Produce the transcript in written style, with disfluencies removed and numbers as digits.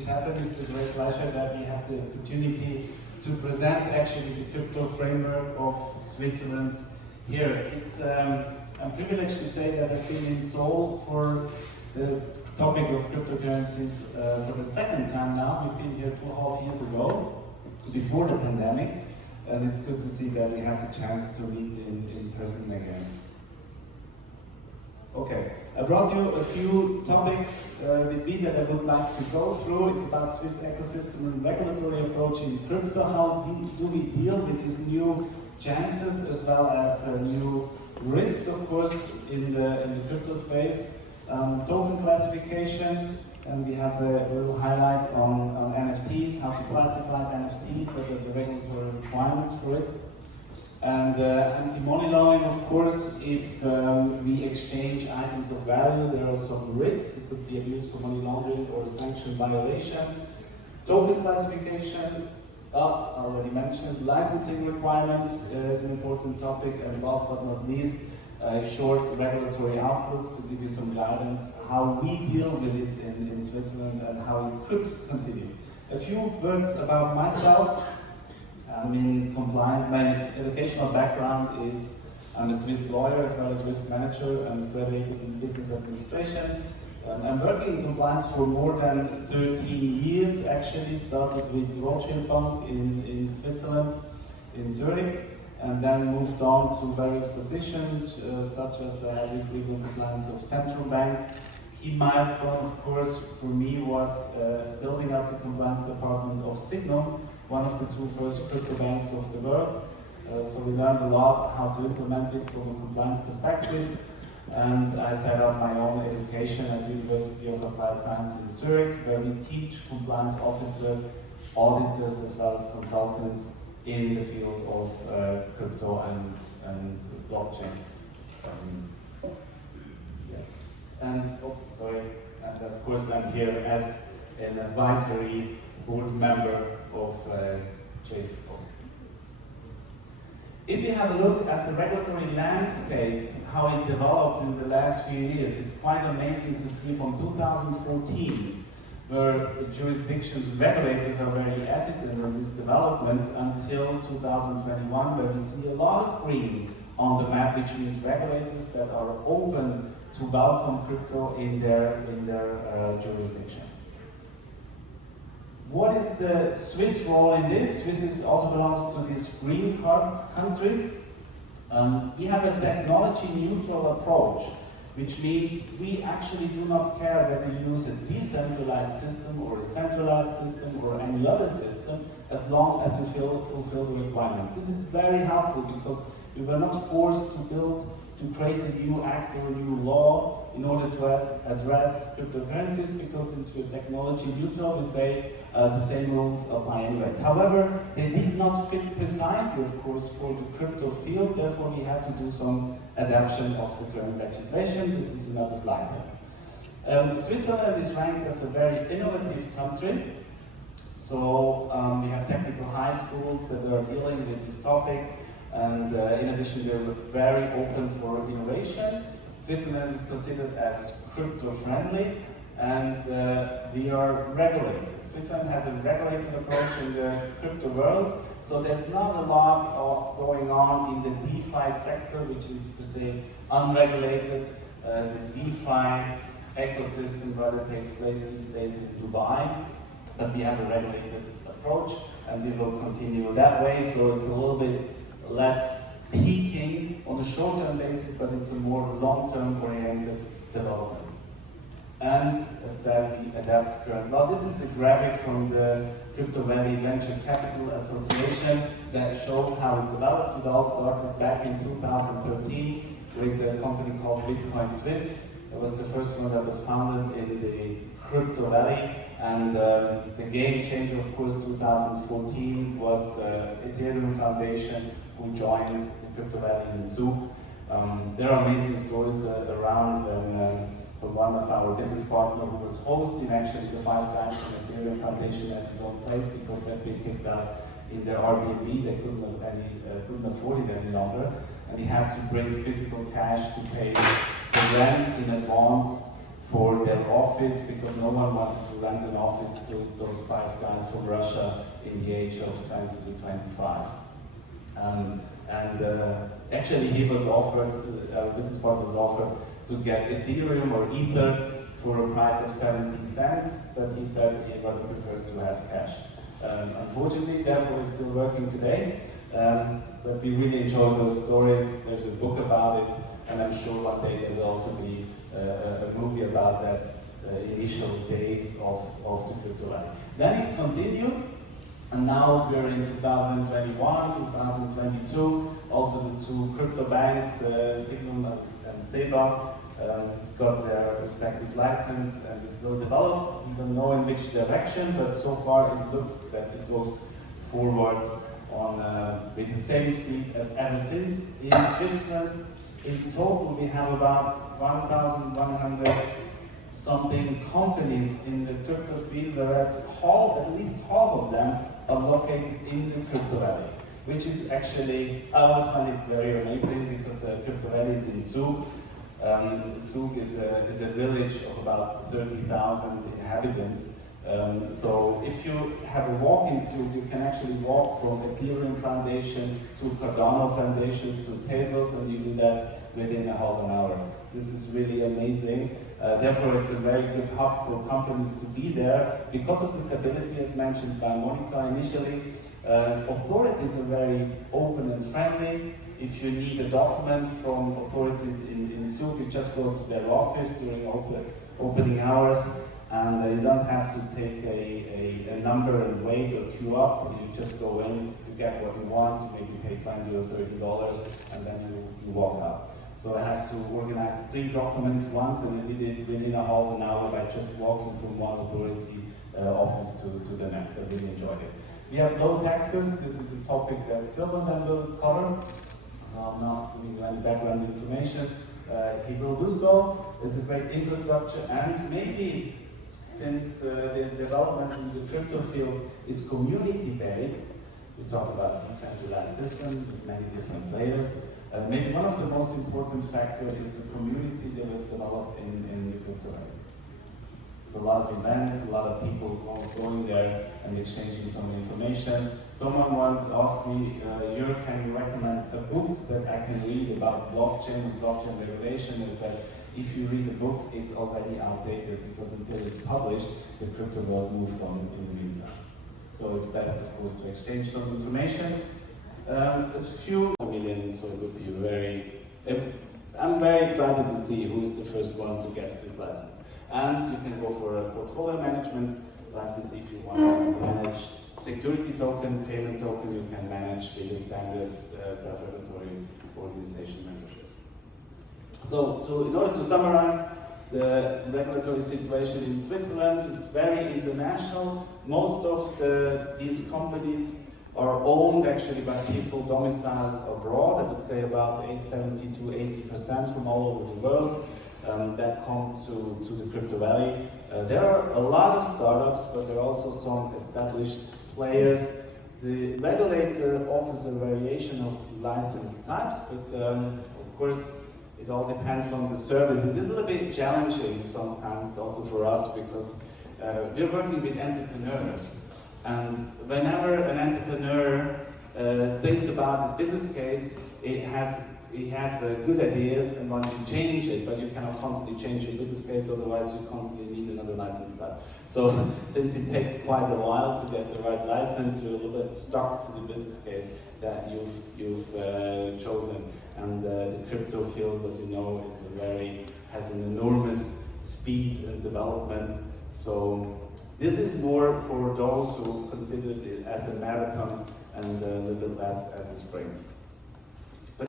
this happen. It's a great pleasure that we have the opportunity to present actually the crypto framework of Switzerland here. I'm privileged to say that I've been in Seoul for the topic of cryptocurrencies for the second time now. We've been here 2.5 years ago, before the pandemic, and it's good to see that we have the chance to meet in person again. Okay, I brought you a few topics with me that I would like to go through. It's about Swiss ecosystem and regulatory approach in crypto. How do we deal with these new chances as well as new risks, of course, in the crypto space. Token classification, and we have a little highlight on NFTs, how to classify NFTs, what are the regulatory requirements for it. And anti-money laundering, of course, if we exchange items of value, there are some risks. It could be abused for money laundering or sanction violation. Token classification, already mentioned. Licensing requirements is an important topic, and last but not least, a short regulatory outlook to give you some guidance how we deal with it in Switzerland and how it could continue. A few words about myself. I'm in compliance. My educational background is I'm a Swiss lawyer as well as risk manager and graduated in business administration. I'm working in compliance for more than 13 years. Actually, started with Rothschild Bank in Switzerland, in Zurich, and then moved on to various positions, such as risk legal compliance of central bank. Key milestone, of course, for me was building up the compliance department of Signal, one of the two first crypto banks of the world. So we learned a lot how to implement it from a compliance perspective. And I set up my own education at University of Applied Science in Zurich, where we teach compliance officer, auditors, as well as consultants in the field of crypto and blockchain. Yes, and and of course I'm here as an advisory board member of JCPO. If you have a look at the regulatory landscape, how it developed in the last few years, it's quite amazing to see from 2014, where jurisdictions, regulators are very hesitant on this development, until 2021, where we see a lot of green on the map, which means regulators that are open to welcome crypto in their jurisdiction. What is the Swiss role in this? Swiss also belongs to these green card countries. We have a technology-neutral approach, which means we actually do not care whether you use a decentralized system or a centralized system or any other system, as long as we fulfill the requirements. This is very helpful because we were not forced to create a new act or a new law in order to address cryptocurrencies, because since we're technology neutral, we say the same rules apply anyways. However, they did not fit precisely, of course, for the crypto field, therefore we had to do some adaptation of the current legislation. This is another slide here. Switzerland is ranked as a very innovative country. So we have technical high schools that are dealing with this topic, and in addition they're very open for innovation. Switzerland is considered as crypto-friendly, and we are regulated. Switzerland has a regulated approach in the crypto world, so there's not a lot going on in the DeFi sector, which is per se unregulated. The DeFi ecosystem rather takes place these days in Dubai, but we have a regulated approach, and we will continue that way, so it's a little bit less peaking on a short-term basis, but it's a more long-term oriented development. And as said, we adapt current law. This is a graphic from the Crypto Valley Venture Capital Association that shows how it developed. It all started back in 2013 with a company called Bitcoin Swiss. That was the first one that was founded in the Crypto Valley. And the game changer, of course, 2014 was Ethereum Foundation, who joined the Crypto Valley in Zug. There are amazing stories around from one of our business partners who was hosting actually the 5 guys from the Ethereum Foundation at his own place because they've been kicked out in their Airbnb. They couldn't afford it any longer, and he had to bring physical cash to pay the rent in advance for their office, because no one wanted to rent an office to those 5 guys from Russia in the age of 20 to 25. Actually he was offered, our business partner was offered to get Ethereum or Ether for a price of 70 cents, but he said he rather prefers to have cash. Unfortunately, therefore, we're still working today, but we really enjoy those stories. There's a book about it, and I'm sure one day there will also be a movie about that initial days of the crypto rally. Then it continued, and now we're in 2021, 2022. Also the 2 crypto banks, Seoul and SACA, got their respective license, and it will develop. We don't know in which direction, but so far it looks that it goes forward on with the same speed as ever since. In Switzerland, in total, we have about 1,100 something companies in the crypto field, whereas at least half of them are located in the crypto valley, which is actually, I always find it very amazing, because crypto valley is in Seoul. Seoul is a village of about 30,000 inhabitants. So if you have a walk in Seoul, you can actually walk from Ethereum Foundation to Cardano Foundation to Tezos, and you do that within a half an hour. This is really amazing. Therefore, it's a very good hub for companies to be there because of the stability, as mentioned by Monica initially. Authorities are very open and friendly. If you need a document from authorities in Seoul, you just go to their office during opening hours, and you don't have to take a number and wait or queue up. You just go in, you get what you want, maybe pay $20 or $30, and then you walk out. So I had to organize 3 documents once, and I did it within a half an hour by just walking from one authority office to the next. I really enjoyed it. We have low taxes. This is a topic that Sylvan will cover, so I'm not giving any background information. He will do so. It's a great infrastructure, and maybe since the development in the crypto field is community-based, we talk about decentralized system with many different players. Maybe one of the most important factors is the community that was developed in the crypto valley. It's a lot of events, a lot of people going there and exchanging some information. Someone once asked me, Jürg, can you recommend a book that I can read about blockchain and blockchain regulation? I said, if you read a book, it's already outdated, because until it's published, the crypto world moved on in the meantime. So it's best, of course, to exchange some information. A few million, so it would be I'm very excited to see who's the first one who gets this license. And you can go for a portfolio management license if you want to manage security token, payment token, you can manage with a standard self-regulatory organization membership. So in order to summarize, the regulatory situation in Switzerland is very international. Most of these companies are owned actually by people domiciled abroad. I would say about 70 to 80% from all over the world that come to the crypto valley. There are a lot of startups, but there are also some established players. The regulator offers a variation of license types, but of course it all depends on the service. It is a little bit challenging sometimes also for us, because we're working with entrepreneurs. And whenever an entrepreneur thinks about his business case, he has good ideas and wants to change it, but you cannot constantly change your business case, otherwise you constantly need another license type. So since it takes quite a while to get the right license, you're a little bit stuck to the business case that you've chosen. And the crypto field, as you know, has an enormous speed and development. So this is more for those who consider it as a marathon and a little bit less as a sprint.